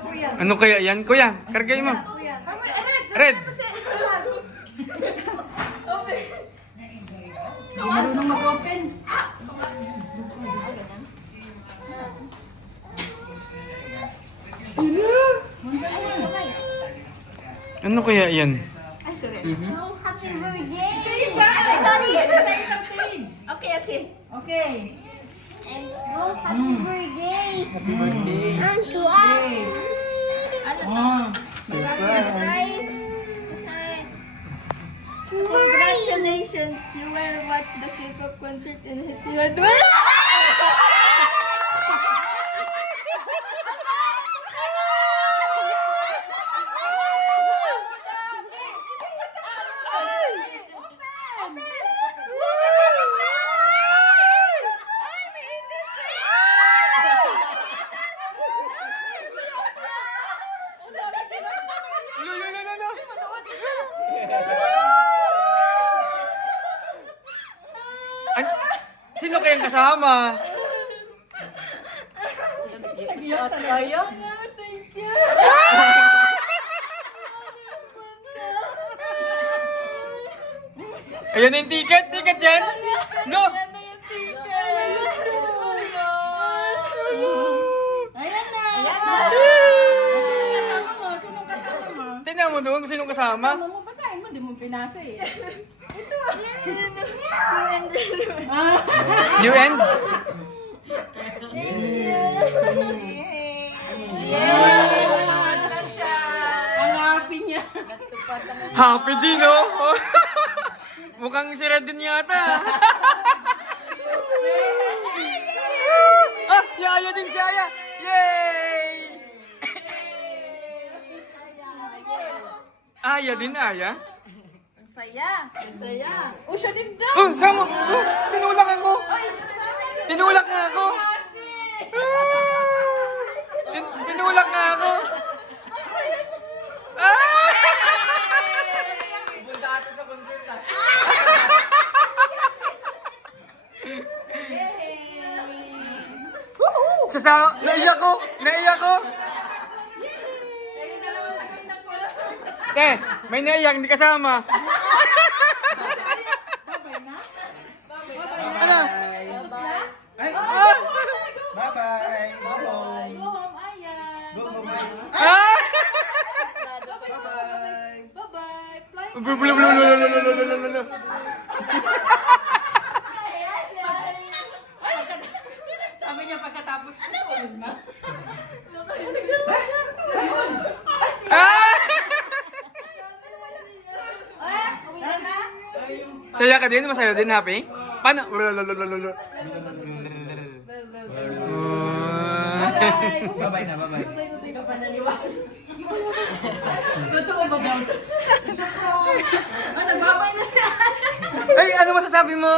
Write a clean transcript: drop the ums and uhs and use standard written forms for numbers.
kuya. Ano kaya yan, kuya? Kargay mo. Kuya. Red. Hindi marunong mag-open. Ano kaya yan? Oh, happy birthday! Isa-isa. Sorry! Isa-isang page. Okay, okay. Okay. And oh, happy birthday! Happy birthday. And to us! Ano to? Oh. Surprise! Hi. Congratulations! You will watch the K-pop concert in Etihad. Sino kayang kasama? Iyak tayo. Thank you! Ayan na yung ticket. Ticket dyan. No. Ayan na. Ayan na. Sinong kasama mo? Tingnan mo doon kung sinong kasama. Kasama mo, basahin mo. Di mo pinasa eh. Ito. You and? Ito siya. Ang happy niya. Happy din, no? Mukhang sira din yata. Si Aya din, si Aya. Yay! Aya din, Aya. Saya. O, siya din daw. Oh, sama. Oh, tinulak ako. Tinulak nga ako. Tinulak nga ako. Ah! Naiyak ko! Naiyak ko! Te, may naiyak, hindi kasama. Ano? Ay, Ah! bye-bye. Go home. Go home, Ayan. Go home. Bye-bye. Ah! Bye-bye. Flying. Blablabla. Sabi niya pagkatapos ito, ulit na. Ah! Uwi ka na? Saya ka din? Masaya din? Happy? Paano? Bye-bye na, bye-bye. Hindi ka pa naniwala. Totoo ba daw? Nagbabay na siya. Ay, ano masasabi mo?